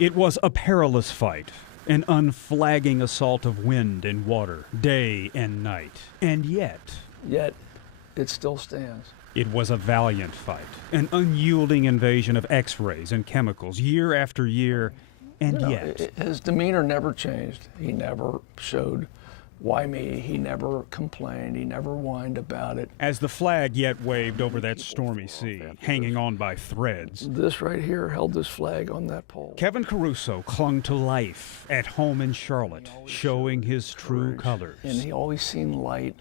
It was a perilous fight, an unflagging assault of wind and water, day and night. And yet it still stands. It was a valiant fight, an unyielding invasion of X-rays and chemicals year after year, and yet. His demeanor never changed. He never showed, why me? He never complained. He never whined about it. As the flag yet waved over that stormy sea, hanging on by threads. This right here held this flag on that pole. Kevin Caruso clung to life at home in Charlotte, showing his true colors. And he always seen light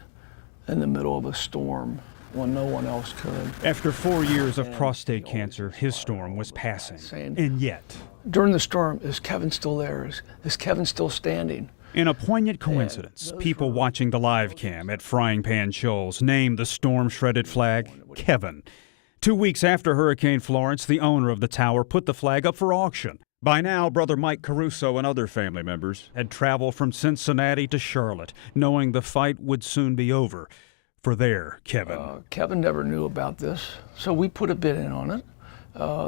in the middle of a storm when no one else could. After 4 years of prostate cancer, his storm was passing. And yet, during the storm, is Kevin still there? Is Kevin still standing? In a poignant coincidence, people watching the live cam at Frying Pan Shoals named the storm-shredded flag Kevin. 2 weeks after Hurricane Florence, the owner of the tower put the flag up for auction. By now, Brother Mike Caruso and other family members had traveled from Cincinnati to Charlotte, knowing the fight would soon be over for their Kevin. Kevin never knew about this, so we put a bid in on it.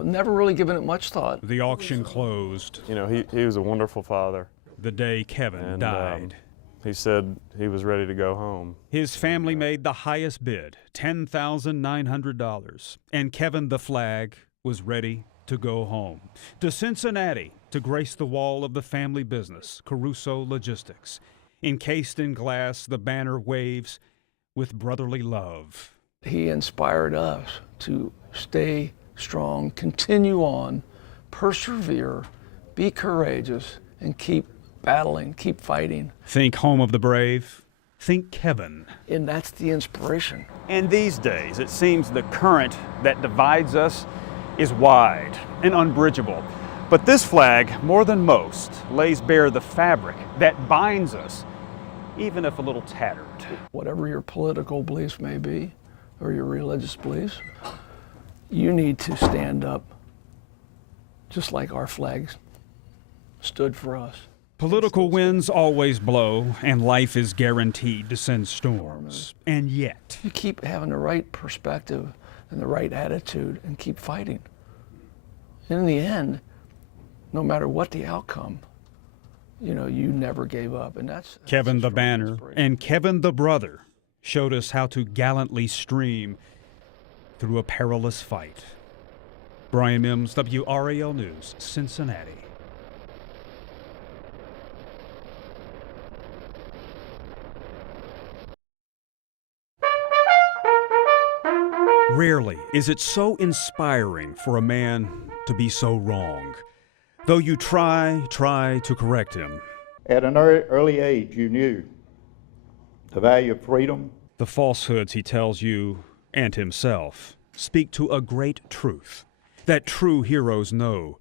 Never really given it much thought. The auction closed. You know, he was a wonderful father. The day Kevin died. He said he was ready to go home. His family made the highest bid, $10,900, and Kevin the Flag was ready to go home. To Cincinnati to grace the wall of the family business, Caruso Logistics. Encased in glass, the banner waves with brotherly love. He inspired us to stay strong, continue on, persevere, be courageous, and keep battling, keep fighting. Think home of the brave. Think Kevin. And that's the inspiration. And these days, it seems the current that divides us is wide and unbridgeable. But this flag, more than most, lays bare the fabric that binds us, even if a little tattered. Whatever your political beliefs may be, or your religious beliefs, you need to stand up just like our flags stood for us. Political winds always blow, and life is guaranteed to send storms. And yet, you keep having the right perspective and the right attitude and keep fighting. In the end, no matter what the outcome, you know, you never gave up. And that's Kevin the Banner and Kevin the Brother showed us how to gallantly stream through a perilous fight. Bryan Mims, WRAL News, Cincinnati. Rarely is it so inspiring for a man to be so wrong. Though you try to correct him. At an early age, you knew the value of freedom. The falsehoods he tells you and himself speak to a great truth that true heroes know: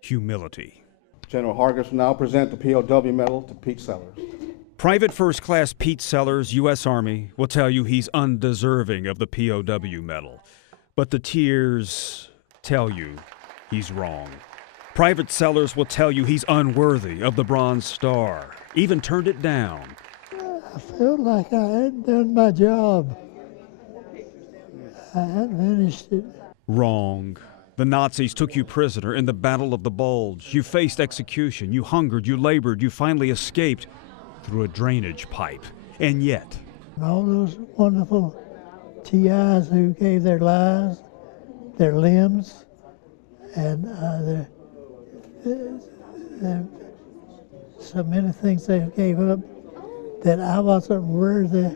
humility. General Hargis now present the POW medal to Pete Sellers. Private First Class Pete Sellers, U.S. Army, will tell you he's undeserving of the POW medal. But the tears tell you he's wrong. Private Sellers will tell you he's unworthy of the Bronze Star, even turned it down. I felt like I hadn't done my job. I hadn't finished it. Wrong. The Nazis took you prisoner in the Battle of the Bulge. You faced execution. You hungered. You labored. You finally escaped through a drainage pipe. And yet, and all those wonderful TIs who gave their lives, their limbs, and so many things they gave up that I wasn't worthy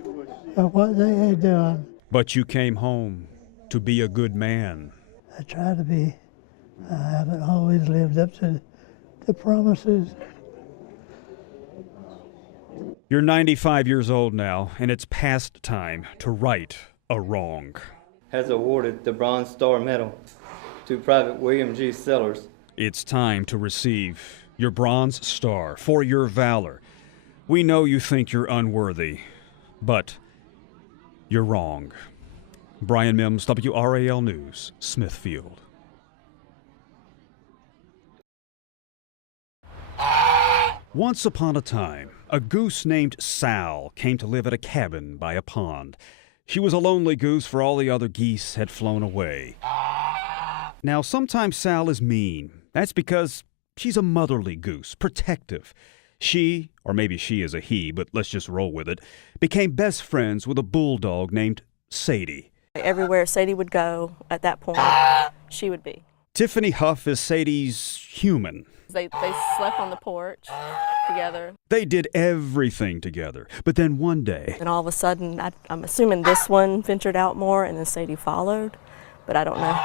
of what they had done. But you came home to be a good man. I try to be. I haven't always lived up to the promises. You're 95 years old now, and it's past time to right a wrong. Has awarded the Bronze Star Medal to Private William G. Sellers. It's time to receive your Bronze Star for your valor. We know you think you're unworthy, but you're wrong. Bryan Mims, WRAL News, Smithfield. Once upon a time, a goose named Sal came to live at a cabin by a pond. She was a lonely goose, for all the other geese had flown away. Now, sometimes Sal is mean. That's because She's a motherly goose, protective. She, or maybe she is a he, but let's just roll with it, became best friends with a bulldog named Sadie. Everywhere Sadie would go at that point, she would be. Tiffany Huff is Sadie's human. They slept on the porch together. They did everything together. But then one day, And all of a sudden, I'm assuming this one ventured out more and then Sadie followed. But I don't know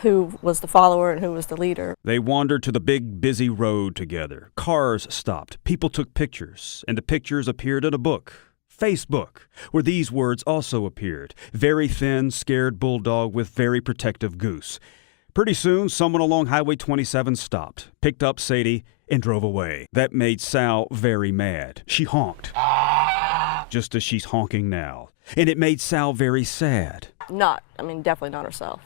who was the follower and who was the leader. they wandered to the big, busy road together. Cars stopped. People took pictures. And the pictures appeared in a book, Facebook, where these words also appeared. Very thin, scared bulldog with very protective goose. Pretty soon, someone along Highway 27 stopped, picked up Sadie, and drove away. That made Sal very mad. She honked, just as she's honking now. And it made Sal very sad. Definitely not herself.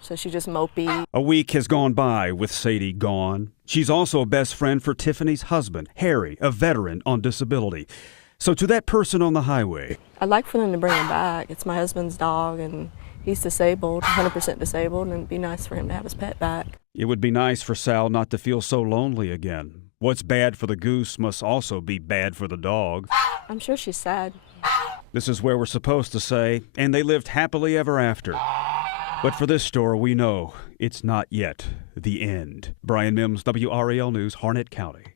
So she's just mopey. A week has gone by with Sadie gone. She's also a best friend for Tiffany's husband, Harry, a veteran on disability. So to that person on the highway, I'd like for them to bring him back. It's my husband's dog, and he's disabled, 100% disabled, and it'd be nice for him to have his pet back. it would be nice for Sal not to feel so lonely again. What's bad for the goose must also be bad for the dog. I'm sure she's sad. This is where we're supposed to say, and they lived happily ever after. But for this story, we know it's not yet the end. Bryan Mims, WRAL News, Harnett County.